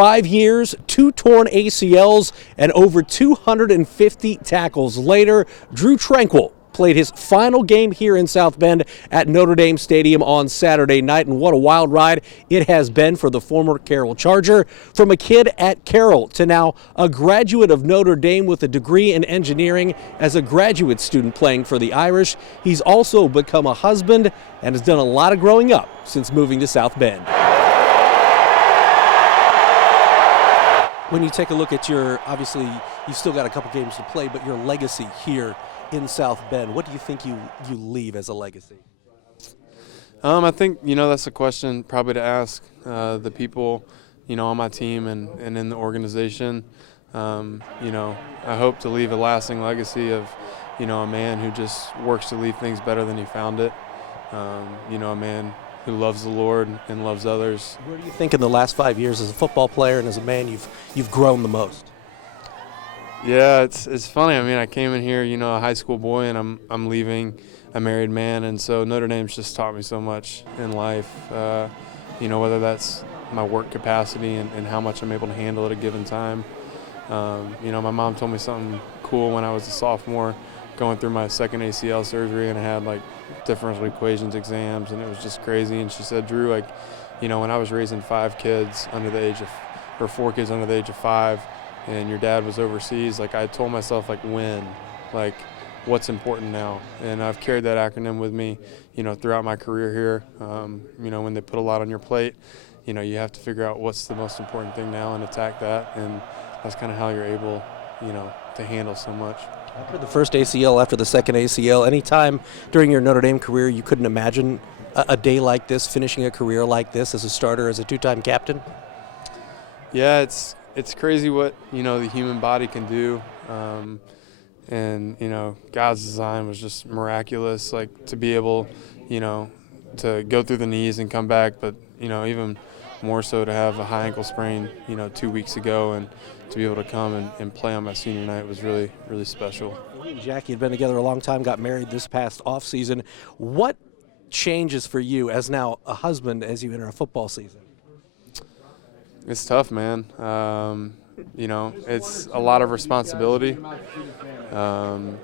5 years, 2 torn ACLs, and over 250 tackles later, Drue Tranquill played his final game here in South Bend at Notre Dame Stadium on Saturday night, and what a wild ride it has been for the former Carroll Charger. From a kid at Carroll to now a graduate of Notre Dame with a degree in engineering as a graduate student playing for the Irish, he's also become a husband and has done a lot of growing up since moving to South Bend. When you take a look at your, obviously you've still got a couple games to play, but your legacy here in South Bend, what do you think you leave as a legacy? I think, that's a question probably to ask the people, on my team and in the organization. I hope to leave a lasting legacy of, a man who just works to leave things better than he found it. A man who loves the Lord and loves others. Where do you think in the last 5 years as a football player and as a man you've grown the most? Yeah, it's funny. I mean, I came in here, a high school boy, and I'm leaving a married man, and so Notre Dame's just taught me so much in life. Whether that's my work capacity and how much I'm able to handle at a given time. My mom told me something cool when I was a sophomore, going through my second ACL surgery, and I had like differential equations exams, and it was just crazy. And she said, Drew, when I was raising 4 kids under the age of 5. And your dad was overseas, I told myself, when, what's important now? And I've carried that acronym with me, throughout my career here. When they put a lot on your plate, you have to figure out what's the most important thing now and attack that. And that's kind of how you're able, to handle so much. After the first ACL, after the second ACL, any time during your Notre Dame career you couldn't imagine a day like this, finishing a career like this as a starter, as a 2-time captain? Yeah, it's crazy what, the human body can do. God's design was just miraculous, to be able, to go through the knees and come back, but, even more so to have a high ankle sprain, 2 weeks ago, and to be able to come and play on my senior night was really, really special. You and Jackie had been together a long time, got married this past off season. What changes for you as now a husband as you enter a football season? It's tough, man. It's a lot of responsibility. I'm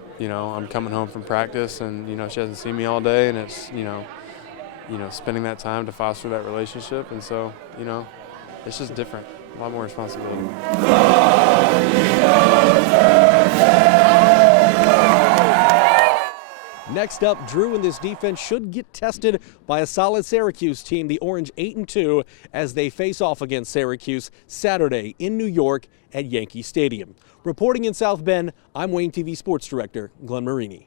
coming home from practice, and she hasn't seen me all day, and it's spending that time to foster that relationship, and so it's just different. A lot more responsibility. Next up, Drew and this defense should get tested by a solid Syracuse team, the Orange 8-2, as they face off against Syracuse Saturday in New York at Yankee Stadium. Reporting in South Bend, I'm Wayne TV Sports Director Glenn Marini.